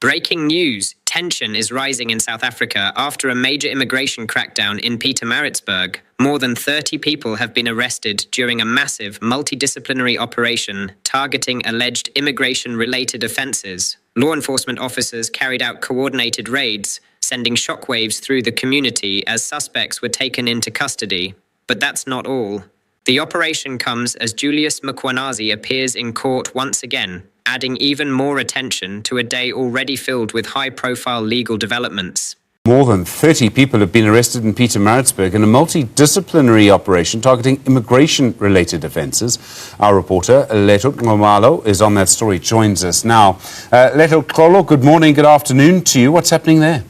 Breaking news. Tension is rising in South Africa after a major immigration crackdown in Pietermaritzburg. More than 30 people have been arrested during a massive multidisciplinary operation targeting alleged immigration-related offences. Law enforcement officers carried out coordinated raids, sending shockwaves through the community as suspects were taken into custody. But that's not all. The operation comes as Julius Mkhwanazi appears in court once again, adding even more attention to a day already filled with high-profile legal developments. More than 30 people have been arrested in Pietermaritzburg in a multidisciplinary operation targeting immigration-related offences. Our reporter, Leto Ngomalo, is on that story, joins us now. Leto Kolo, good morning, good afternoon to you. What's happening there?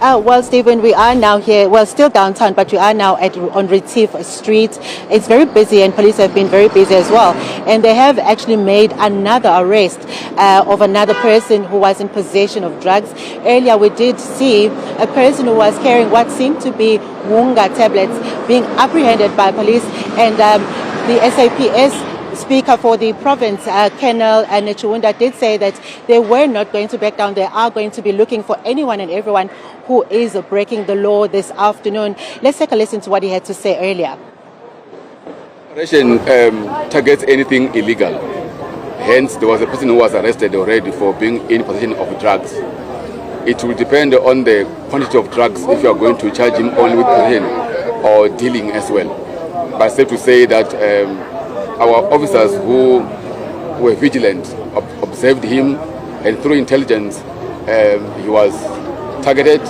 Well, Stephen, we are now here, well, still downtown, but we are now on Retief Street. It's very busy and police have been very busy as well. And they have actually made another arrest of another person who was in possession of drugs. Earlier, we did see a person who was carrying what seemed to be Wunga tablets being apprehended by police. And the SAPS Speaker for the province, Colonel Nechunda, did say that they were not going to back down. They are going to be looking for anyone and everyone who is breaking the law this afternoon. Let's take a listen to what he had to say earlier. Operation targets anything illegal. Hence, there was a person who was arrested already for being in possession of drugs. It will depend on the quantity of drugs if you are going to charge him only with possession or dealing as well. But safe to say that our officers who were vigilant observed him, and through intelligence he was targeted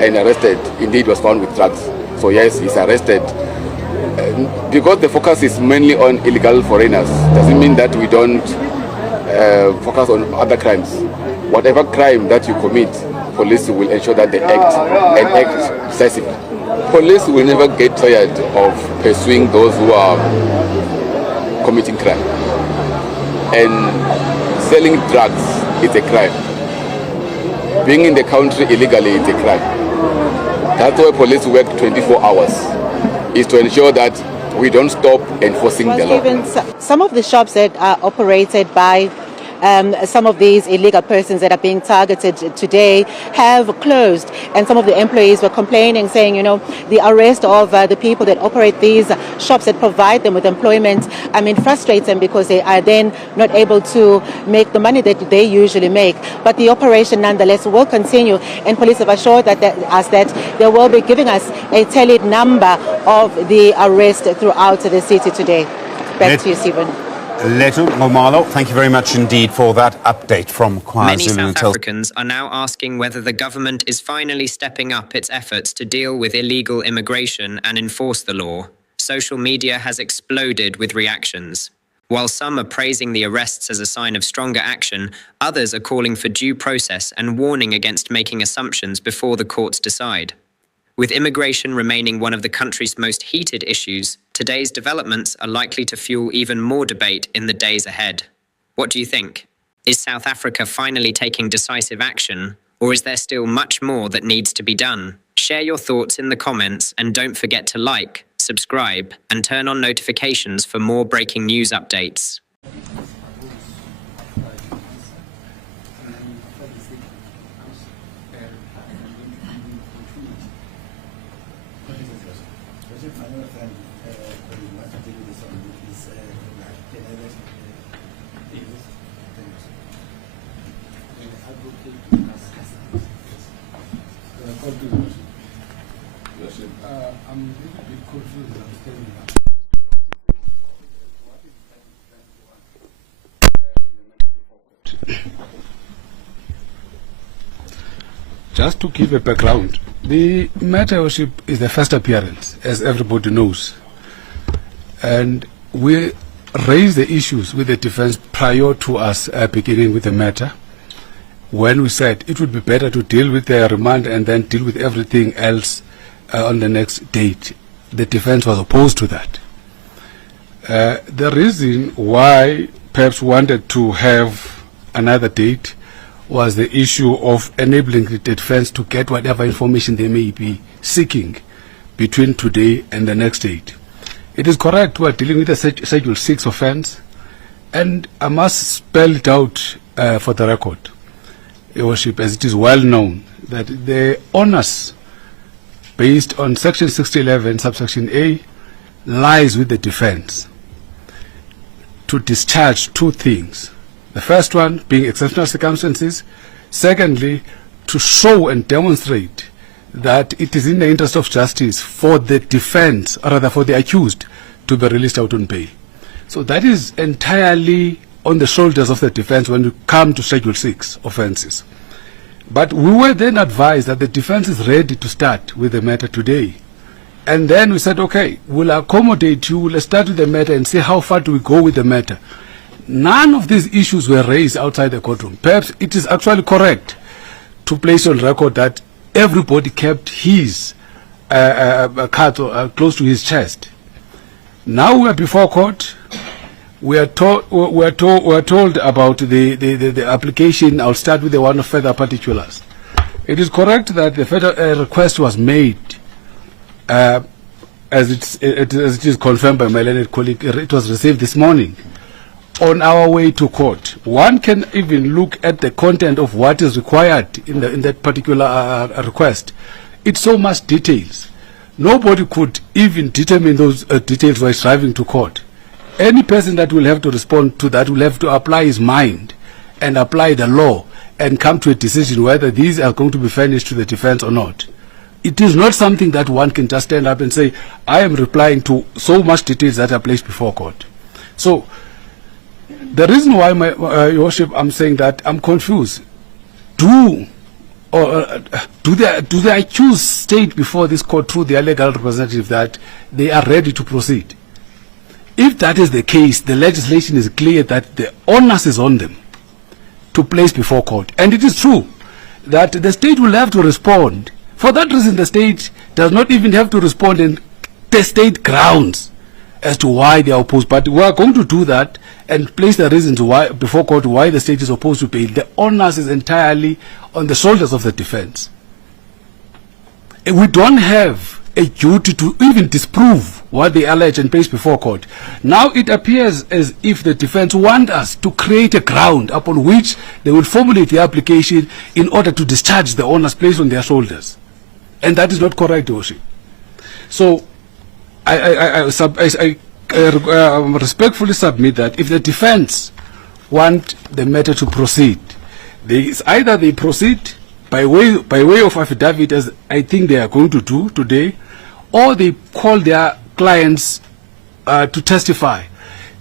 and arrested. Indeed, was found with drugs. So yes, he's arrested. Because the focus is mainly on illegal foreigners, doesn't mean that we don't focus on other crimes. Whatever crime that you commit, police will ensure that they act and act decisively. Police will never get tired of pursuing those who are committing crime, and selling drugs is a crime. Being in the country illegally is a crime. That's why police work 24 hours, is to ensure that we don't stop enforcing the law. Even some of the shops that are operated by some of these illegal persons that are being targeted today have closed, and some of the employees were complaining, saying, you know, the arrest of the people that operate these shops that provide them with employment, frustrates them because they are then not able to make the money that they usually make. But the operation nonetheless will continue, and police have assured us that they will be giving us a tallied number of the arrest throughout the city today. Back to you, Stephen. Leto Ngomalo, thank you very much indeed for that update from KwaZulu-Natal. Many South Africans are now asking whether the government is finally stepping up its efforts to deal with illegal immigration and enforce the law. Social media has exploded with reactions. While some are praising the arrests as a sign of stronger action, others are calling for due process and warning against making assumptions before the courts decide. With immigration remaining one of the country's most heated issues, today's developments are likely to fuel even more debate in the days ahead. What do you think? Is South Africa finally taking decisive action, or is there still much more that needs to be done? Share your thoughts in the comments, and don't forget to like, subscribe, and turn on notifications for more breaking news updates. I'm a little bit confused understanding that. Just to give a background, the matter worship is the first appearance, as everybody knows. And we raised the issues with the defense prior to us beginning with the matter, when we said it would be better to deal with the remand and then deal with everything else on the next date. The defense was opposed to that. The reason why perhaps wanted to have another date was the issue of enabling the defense to get whatever information they may be seeking between today and the next date. It is correct we are dealing with a Schedule 6 offense, And I must spell it out for the record, Your Worship, as it is well known, that the onus based on Section 6011, subsection A, lies with the defense to discharge two things. The first one being exceptional circumstances. Secondly, to show and demonstrate that it is in the interest of justice for the defense, or rather for the accused, to be released out on bail. So that is entirely on the shoulders of the defense when you come to Schedule 6 offences. But we were then advised that the defense is ready to start with the matter today. And then we said, okay, we'll accommodate you, let's start with the matter and see how far do we go with the matter. None of these issues were raised outside the courtroom. Perhaps it is actually correct to place on record that everybody kept his card close to his chest. Now we are before court. We are told about the application. I'll start with the one of further particulars. It is correct that the further request was made, as it is confirmed by my learned colleague. It was received this morning. On our way to court, one can even look at the content of what is required in that particular request. It's so much details. Nobody could even determine those details while driving to court. Any person that will have to respond to that will have to apply his mind and apply the law and come to a decision whether these are going to be furnished to the defense or not. It is not something that one can just stand up and say, I am replying to so much details that are placed before court. So the reason why, Your Worship, I'm saying that I'm confused. Do the accused state before this court through their legal representative that they are ready to proceed? If that is the case, the legislation is clear that the onus is on them to place before court. And it is true that the state will have to respond. For that reason, the state does not even have to respond in the state grounds as to why they are opposed. But we are going to do that and place the reasons why before court why the state is opposed to bail. The onus is entirely on the shoulders of the defense. We don't have a duty to even disprove what they allege and place before court. Now it appears as if the defense want us to create a ground upon which they will formulate the application in order to discharge the onus placed on their shoulders. And that is not correct, Your Worship. So I respectfully submit that if the defense want the matter to proceed, either they proceed by way of affidavit, as I think they are going to do today, or they call their clients to testify.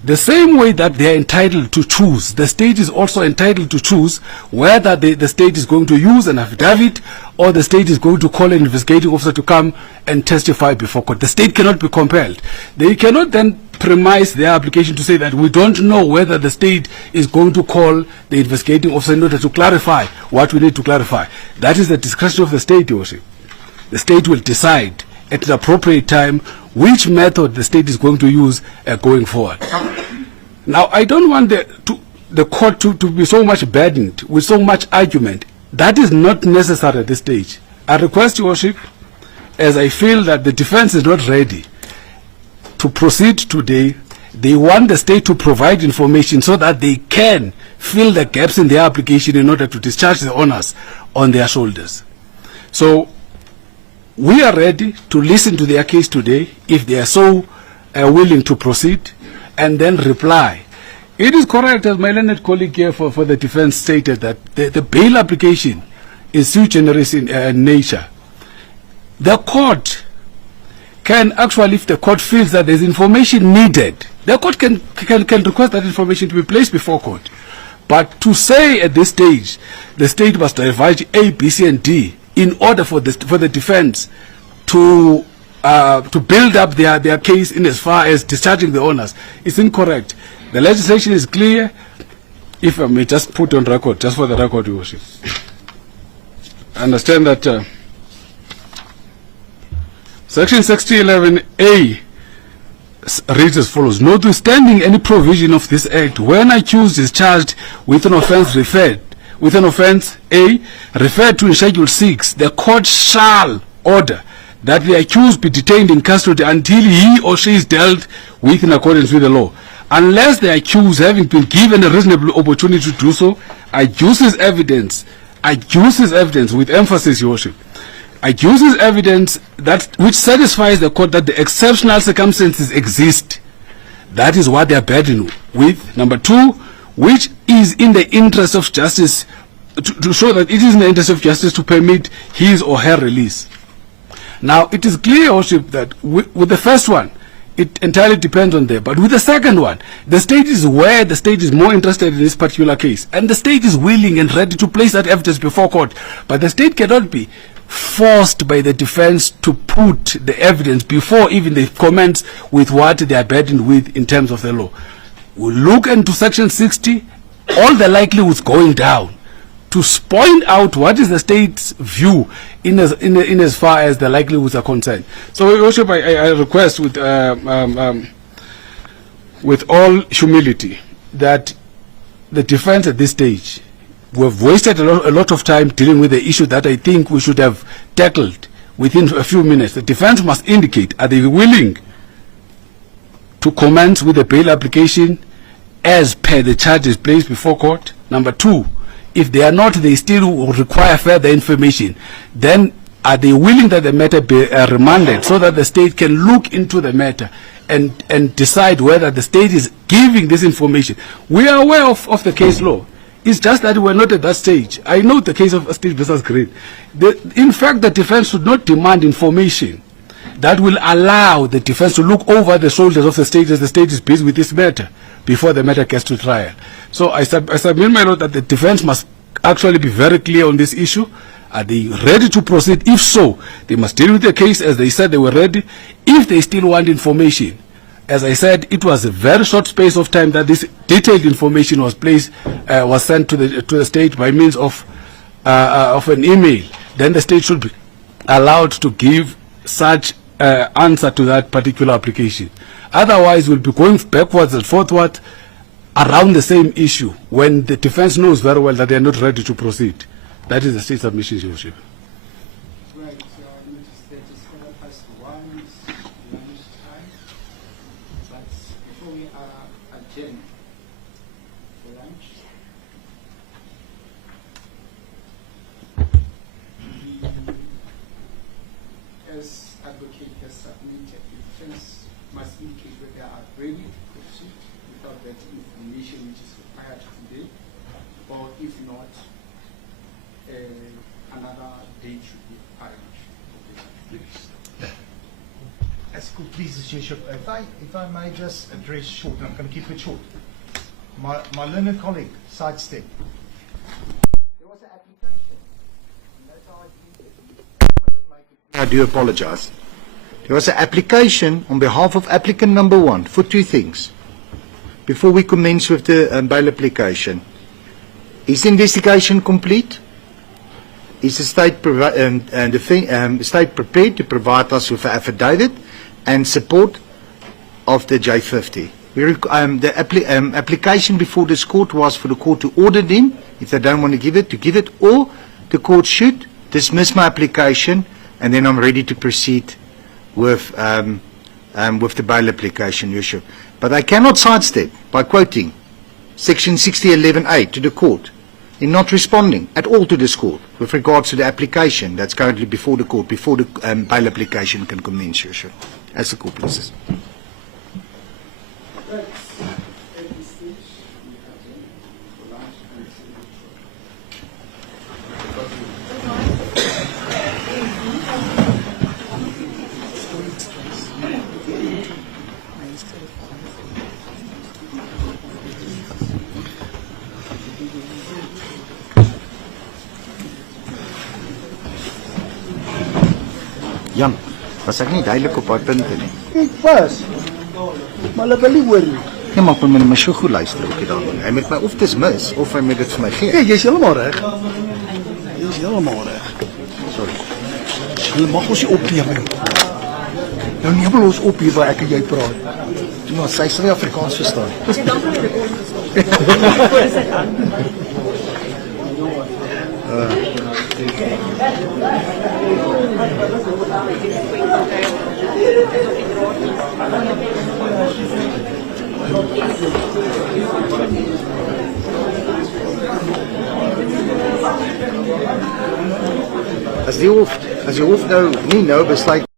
The same way that they are entitled to choose, the state is also entitled to choose whether the state is going to use an affidavit or the state is going to call an investigating officer to come and testify before court. The state cannot be compelled. They cannot then premise their application to say that we don't know whether the state is going to call the investigating officer in order to clarify what we need to clarify. That is the discretion of the state, Your Worship. The state will decide at the appropriate time which method the state is going to use going forward. Now, I don't want the court to be so much burdened with so much argument. That is not necessary at this stage. I request, Your Worship, as I feel that the defense is not ready to proceed today, they want the state to provide information so that they can fill the gaps in their application in order to discharge the onus on their shoulders. So we are ready to listen to their case today if they are so willing to proceed and then reply. It is correct, as my learned colleague here for the defense stated, that the bail application is sui generis in nature. The court can actually, if the court feels that there's information needed, the court can request that information to be placed before court. But to say at this stage the state must divulge A, B, C, and D in order for the defense to build up their case in as far as discharging the onus is incorrect. The legislation is clear. If I may just put on record, just for the record, Your Worship, I understand that Section 6011A reads as follows: notwithstanding any provision of this Act, when accused is charged with an offence A referred to in Schedule 6, the court shall order that the accused be detained in custody until he or she is dealt with in accordance with the law. unless the accused, having been given a reasonable opportunity to do so, adduces evidence with emphasis, Your Worship, adduces evidence which satisfies the court that the exceptional circumstances exist. That is what they are burdened with. Number two, which is in the interest of justice, to show that it is in the interest of justice to permit his or her release. Now, it is clear, Your Worship, that with the first one, it entirely depends on them. But with the second one, the state is where the state is more interested in this particular case. And the state is willing and ready to place that evidence before court. But the state cannot be forced by the defense to put the evidence before even they commence with what they are burdened with in terms of the law. We'll look into Section 60, all the likelihoods going down, to point out what is the state's view in as far as the likelihoods are concerned. So, Your Worship, I request with all humility that the defense at this stage, we've wasted a lot of time dealing with the issue that I think we should have tackled within a few minutes. The defense must indicate, are they willing to commence with the bail application as per the charges placed before court? Number two, if they are not, they still require further information. Then are they willing that the matter be remanded so that the state can look into the matter and decide whether the state is giving this information? We are aware of the case law. It's just that we're not at that stage. I know the case of State versus Green. In fact, the defense should not demand information that will allow the defense to look over the shoulders of the state as the state is busy with this matter before the matter gets to trial. So I submit my note that the defense must actually be very clear on this issue. Are they ready to proceed? If so, they must deal with the case as they said they were ready. If they still want information, as I said, it was a very short space of time that this detailed information was sent to the state by means of an email. Then the state should be allowed to give such answer to that particular application. Otherwise, we'll be going backwards and forwards around the same issue when the defense knows very well that they are not ready to proceed. That is the state submission, Your Worship. Right, so it is 1:15 lunchtime, but before we adjourn for lunch, as advocate has submitted, the defense must indicate that they are ready to proceed without that information which is required today, or if not, another date should be arranged. Excuse, please, Mr. Bishop, if I may just address short, and I'm going to keep it short. My learned colleague, sidestep. There was an application, and that's how I did it. I didn't make it. I do apologize. There was an application on behalf of applicant number one for two things. Before we commence with the bail application, is the investigation complete? Is the state prepared to provide us with an affidavit and support of the J50? The application before this court was for the court to order them, if they don't want to give it, or the court should dismiss my application, and then I'm ready to proceed with the bail application, Your Worship. But I cannot sidestep by quoting Section 6011A to the court in not responding at all to this court with regards to the application that's currently before the court, before the bail application can commence, Your Worship, as the court pleases. Right, at this stage, we adjourn for lunch and Jan, was ek nie duidelik op daai punte nie? Ek was, maar hulle wil nie hoor nie. Ja, maar ek wil my maar so goed luister ook daarin. Hy moet my of dismis of hy moet dit vir my gee. Ja, jy's heeltemal reg. Jy's heeltemal reg. Sorry. Hulle mag ons nie opneem nie. Nou neem hulle ons op hier waar ek en jy praat. Toe maar sy sal nie Afrikaans verstaan. As die hof nou nie nou besluit